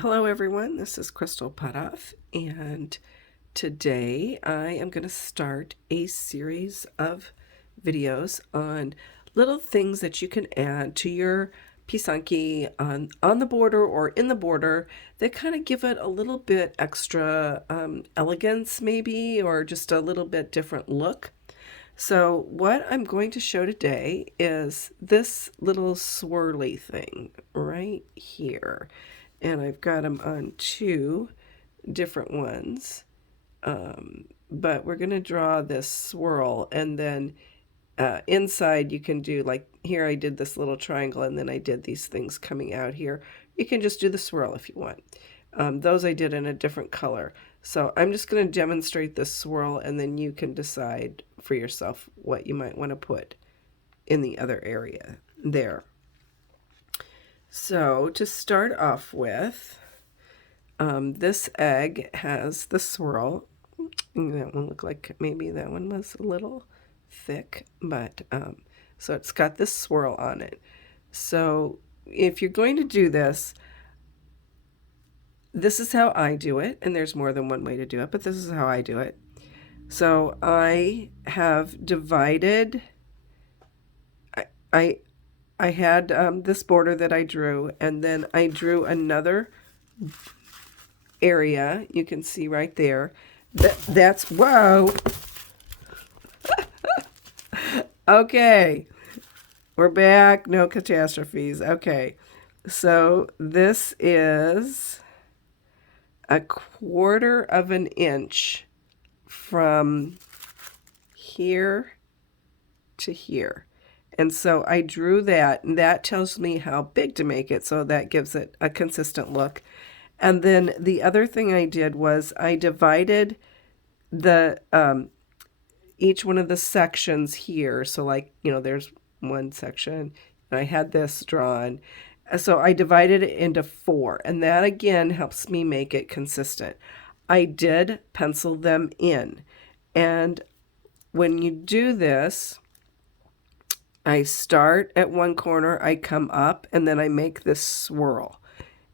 Hello everyone, this is Crystal Putoff, and today I am going to start a series of videos on little things that you can add to your pisanki on the border or in the border that kind of give it a little bit extra elegance maybe, or just a little bit different look. So what I'm going to show today is this little swirly thing right here. And I've got them on two different ones. But we're going to draw this swirl, and then inside you can do, like here I did this little triangle and then I did these things coming out here. You can just do the swirl if you want. Those I did in a different color. So I'm just going to demonstrate this swirl, and then you can decide for yourself what you might want to put in the other area there. So to start off with, this egg has the swirl. That one looked like maybe that one was a little thick, but so it's got this swirl on it. So if you're going to do this, this is how I do it, and there's more than one way to do it, but this is how I do it. So I have divided, I had this border that I drew, and then I drew another area. You can see right there. That's, whoa. Okay, we're back. No catastrophes. Okay, so this is a 1/4 of an inch from here to here. And so I drew that, and that tells me how big to make it, so that gives it a consistent look. And then the other thing I did was I divided the each one of the sections here. So like, there's one section, and I had this drawn. So I divided it into 4, and that again helps me make it consistent. I did pencil them in, and when you do this, I start at one corner, I come up, and then I make this swirl.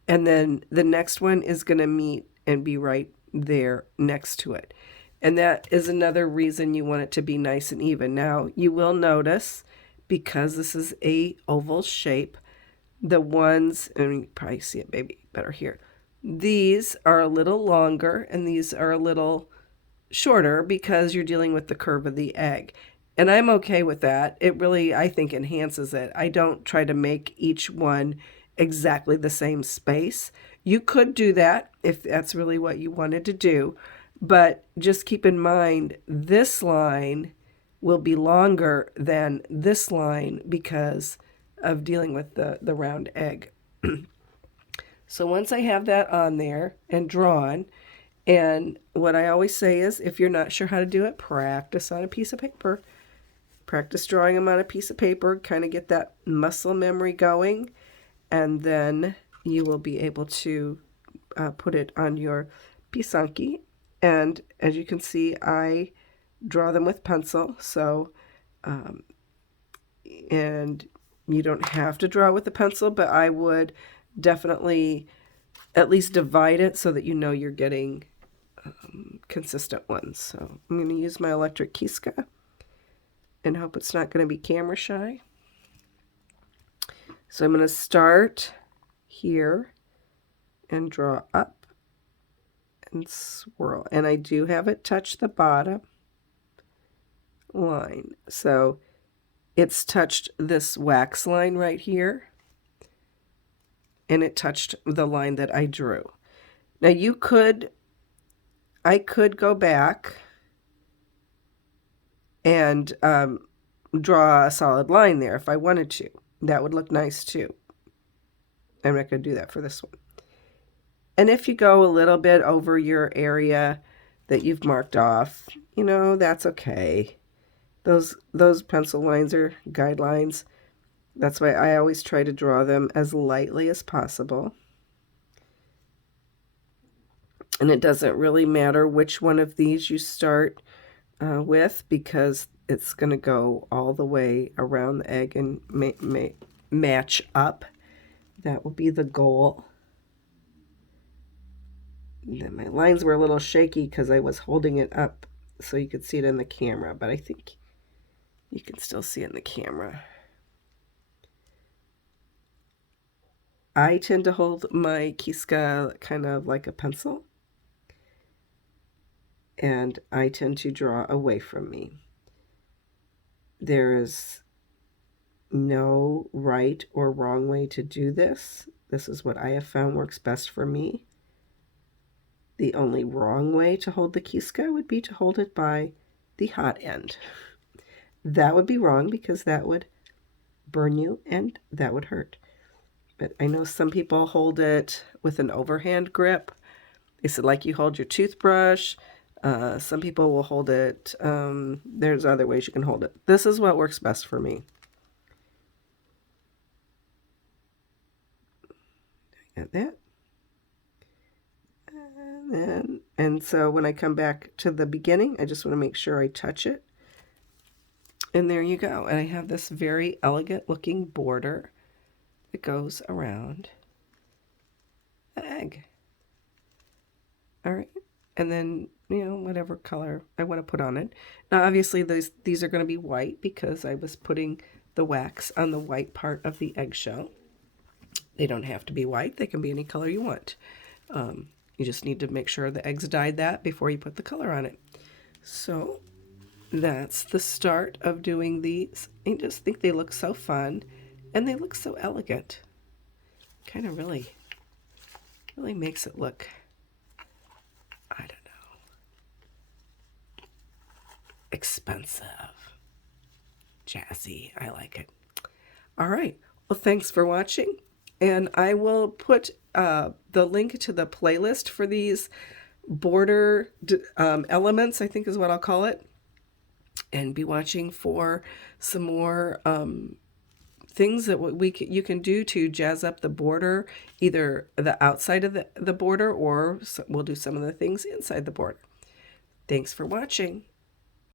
And then the next one is going to meet and be right there next to it. And that is another reason you want it to be nice and even. Now, you will notice, because this is a oval shape, the ones, and you can probably see it maybe better here, these are a little longer and these are a little shorter because you're dealing with the curve of the egg. And I'm okay with that. It really, I think, enhances it. I don't try to make each one exactly the same space. You could do that if that's really what you wanted to do, but just keep in mind this line will be longer than this line because of dealing with the round egg. So once I have that on there and drawn, and what I always say is, if you're not sure how to do it, practice on a piece of paper. Practice drawing them on a piece of paper, kind of get that muscle memory going, and then you will be able to put it on your pisanki. And as you can see, I draw them with pencil, so and you don't have to draw with the pencil, but I would definitely at least divide it so that you know you're getting consistent ones. So I'm going to use my electric Kiska and hope it's not going to be camera shy. So I'm going to start here and draw up and swirl. And I do have it touch the bottom line. So it's touched this wax line right here, and it touched the line that I drew. Now I could go back and draw a solid line there if I wanted to. That would look nice too. I'm not going to do that for this one. And if you go a little bit over your area that you've marked off, that's okay. Those pencil lines are guidelines. That's why I always try to draw them as lightly as possible. And it doesn't really matter which one of these you start with, because it's going to go all the way around the egg and match up. That will be the goal. then my lines were a little shaky because I was holding it up so you could see it in the camera, but I think you can still see it in the camera. I tend to hold my Kiska kind of like a pencil, and I tend to draw away from me. There is no right or wrong way to do this. This is what I have found works best for me. The only wrong way to hold the Kiska would be to hold it by the hot end. That would be wrong because that would burn you and that would hurt. But I know some people hold it with an overhand grip. It's like you hold your toothbrush. Some people will hold it. There's other ways you can hold it. This is what works best for me. Got that. And so when I come back to the beginning, I just want to make sure I touch it. And there you go. And I have this very elegant looking border that goes around the egg. All right. And then, whatever color I want to put on it. Now, obviously, these are going to be white because I was putting the wax on the white part of the eggshell. They don't have to be white. They can be any color you want. You just need to make sure the eggs dyed that before you put the color on it. So that's the start of doing these. I just think they look so fun and they look so elegant. Kind of really makes it look, I don't know, expensive, jazzy. I like it. All right. Well, thanks for watching. And I will put the link to the playlist for these border elements, I think is what I'll call it. And be watching for some more things that you can do to jazz up the border, either the outside of the border, or we'll do some of the things inside the border. Thanks for watching.